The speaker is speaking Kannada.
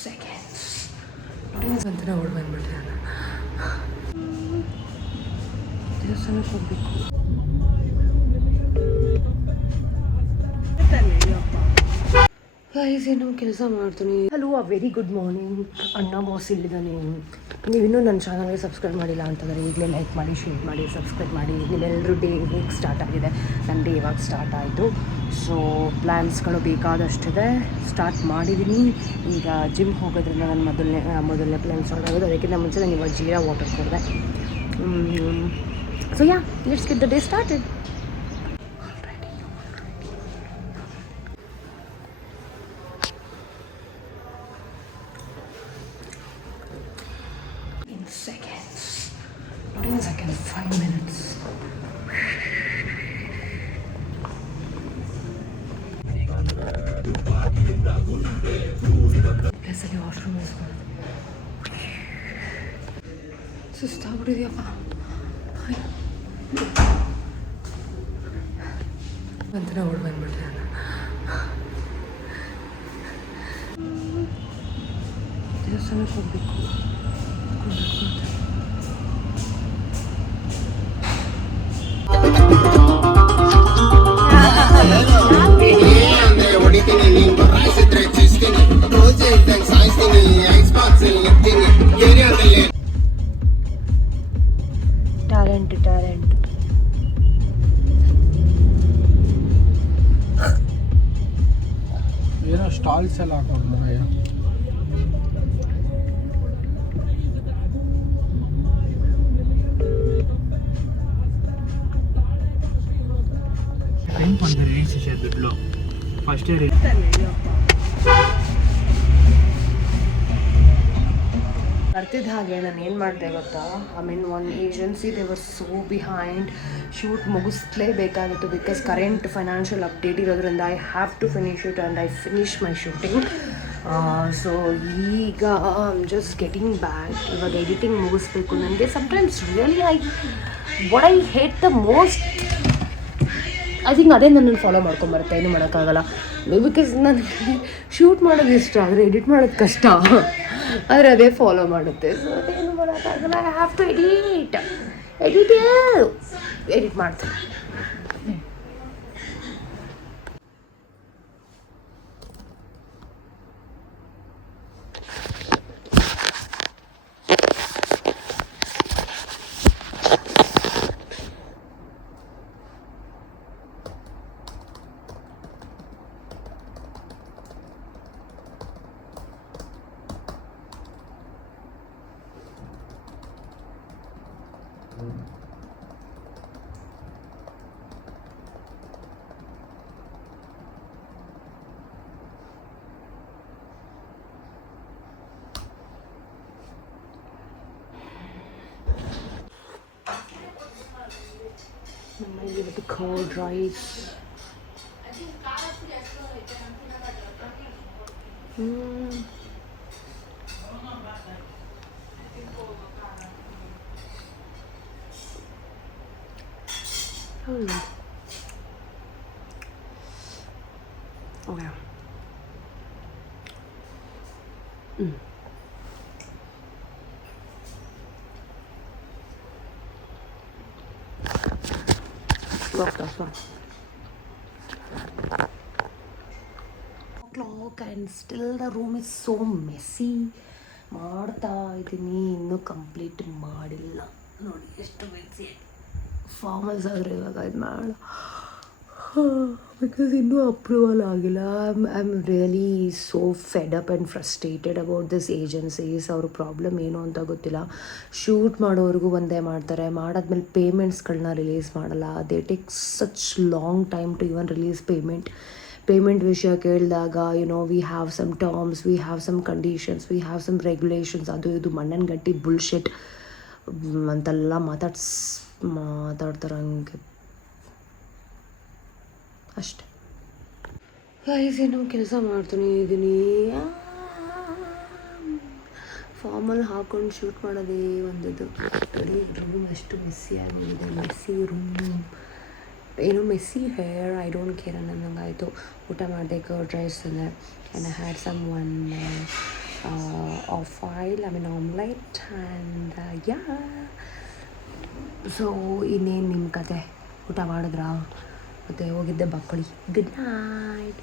seconds. ಅಂತ ಓಡ್ ಬಂದ್ಬಿಟ್ಟೆ ನಾನು ದೇವಸ್ಥಾನಕ್ಕೆ ಹೋಗ್ಬೇಕು. ಗೈಸ್ ಏನೋ ಕೆಲಸ ಮಾಡ್ತೀನಿ. Hello, very good morning. ಅಣ್ಣ ಬಾಸ್ ಇಲ್ಲಿದ್ದಾನೆ. ನೀವಿನ್ನೂ ನನ್ನ ಚಾನಲ್ಗೆ ಸಬ್ಸ್ಕ್ರೈಬ್ ಮಾಡಿಲ್ಲ ಅಂತಂದರೆ ಈಗಲೇ ಲೈಕ್ ಮಾಡಿ, ಶೇರ್ ಮಾಡಿ, ಸಬ್ಸ್ಕ್ರೈಬ್ ಮಾಡಿ. ನೀವೆಲ್ಲರೂ ಡೇ ಹೇಗೆ ಸ್ಟಾರ್ಟ್ ಆಗಿದೆ, ನನ್ನ ಡೇ ಇವಾಗ ಸ್ಟಾರ್ಟ್ ಆಯಿತು. ಸೊ ಪ್ಲ್ಯಾನ್ಸ್ಗಳು ಬೇಕಾದಷ್ಟಿದೆ, ಸ್ಟಾರ್ಟ್ ಮಾಡಿದ್ದೀನಿ. ಈಗ ಜಿಮ್ ಹೋಗೋದ್ರಿಂದ ನನ್ನ ಮೊದಲನೇ ಪ್ಲ್ಯಾನ್ ಸ್ಟಾರ್ಟ್ ಆಗೋದು. ಅದಕ್ಕಿಂತ ಮುಂಚೆ ನಾನು ಇವಾಗ ಜೀರಾ ವಾಟರ್ ಕೊಡಿದೆ. So yeah, let's get the day started. Seconds, not even seconds, 5 minutes. Let's say washroom is good. ಸುಸ್ತಾಗ್ಬಿಟ್ಟಿದೆಯಪ್ಪ. ಅಂತ ಓಡ್ ಬಂದ್ಬಿಟ್ಟೆ ನಾನು ದೇವಸ್ಥಾನಕ್ಕೆ ಹೋಗ್ಬೇಕು. ಟ್ಯಾಲೆಂಟ್ ಏನೋ ಸ್ಟಾಲ್ಸ್ ಎಲ್ಲ ಹಾಕೋದು ಮರಯ್ಯ. ದುಡ್ಡು ಫಸ್ಟ್ ಬರ್ತಿದ್ದ ಹಾಗೆ ನಾನು ಏನು ಮಾಡಿದೆ ಗೊತ್ತಾ, one agency they were so behind. Shoot ಮುಗಿಸ್ಲೇಬೇಕಾಗಿತ್ತು ಬಿಕಾಸ್ ಕರೆಂಟ್ ಫೈನಾನ್ಷಿಯಲ್ ಅಪ್ಡೇಟ್ ಇರೋದ್ರಿಂದ I have to finish it and I finish my shooting. So ಈಗ I am just getting back. ಇವಾಗ ಎಡಿಟಿಂಗ್ ಮುಗಿಸ್ಬೇಕು. ನನಗೆ sometimes really what I hate the most, I think ಅದೇ ನನ್ನನ್ನು ಫಾಲೋ ಮಾಡ್ಕೊಂಬರುತ್ತೆ. ಏನು ಮಾಡೋಕ್ಕಾಗಲ್ಲ ಬಿಕಾಸ್ ನನಗೆ ಶೂಟ್ ಮಾಡೋದು ಇಷ್ಟ, ಆದರೆ ಎಡಿಟ್ ಮಾಡೋದು ಕಷ್ಟ. ಆದರೆ ಅದೇ ಫಾಲೋ ಮಾಡುತ್ತೆ. ಸೊ ಅದೇನು ಮಾಡೋಕ್ಕಾಗಲ್ಲ. ಐ ಹ್ಯಾವ್ ಟು ಎಡಿಟ್ ಮಾಡ್ತೀನಿ. Maybe with the cold rice. Okay. Clock and still the room is so messy. ಮಾಡ್ತಾ ಇದ್ದೀನಿ, ಇನ್ನೂ ಕಂಪ್ಲೀಟ್ ಮಾಡಿಲ್ಲ. ನೋಡಿ ಎಷ್ಟು ಮೆಸ್ಸಿ. ಫಾರ್ಮಲ್ಸ್ ಆದರೆ ಇವಾಗ ಇದು ಮಾಡ ಬಿಕಾಸ್ ಇನ್ನೂ ಅಪ್ರೂವಲ್ ಆಗಿಲ್ಲ. I am really so fed up and frustrated about this agencies. ಅವ್ರ ಪ್ರಾಬ್ಲಮ್ ಏನು ಅಂತ ಗೊತ್ತಿಲ್ಲ. ಶೂಟ್ ಮಾಡೋವರೆಗೂ ಒಂದೇ ಮಾಡ್ತಾರೆ, ಮಾಡಾದ್ಮೇಲೆ ಪೇಮೆಂಟ್ಸ್ಗಳನ್ನ ರಿಲೀಸ್ ಮಾಡಲ್ಲ. They take such long time to even release payment ವಿಷಯ ಕೇಳಿದಾಗ we have some terms, we have some conditions, we have some regulations, ಅದು ಇದು ಮಣ್ಣನ ಗಟ್ಟಿ ಬುಲ್ಶಿಟ್ ಅಂತೆಲ್ಲ ಮಾತಾಡ್ತಾರೆ ಹಂಗೆ ಅಷ್ಟೆ. ಗೈಸ್ ಏನೋ ಕೆಲಸ ಮಾಡ್ತೀನಿ ಇದ್ದೀನಿ. ಫಾರ್ಮಲ್ ಹಾಕೊಂಡು ಶೂಟ್ ಮಾಡೋದೇ ಒಂದಿದು. ರೂಮ್ ಅಷ್ಟು ಮೆಸ್ಸಿ ಆಗೋಗಿದೆ. ಮೆಸ್ಸಿ ರೂಮ್, ಏನೋ messy hair, I don't care ಅನ್ನೋಂಗಾಯಿತು. ಊಟ ಮಾಡಿದೆ, ಕರ್ಡ್ ರೈಸ್ ಅಂದರೆ and I had some one of oil omelette and yeah. So ಇನ್ನೇನು ನಿಮ್ಮ ಕತೆ, ಊಟ ಮಾಡಿದ್ರಾ? ಮತ್ತು ಹೋಗಿದ್ದೆ ಬಕ್ಕಳಿ. Good night.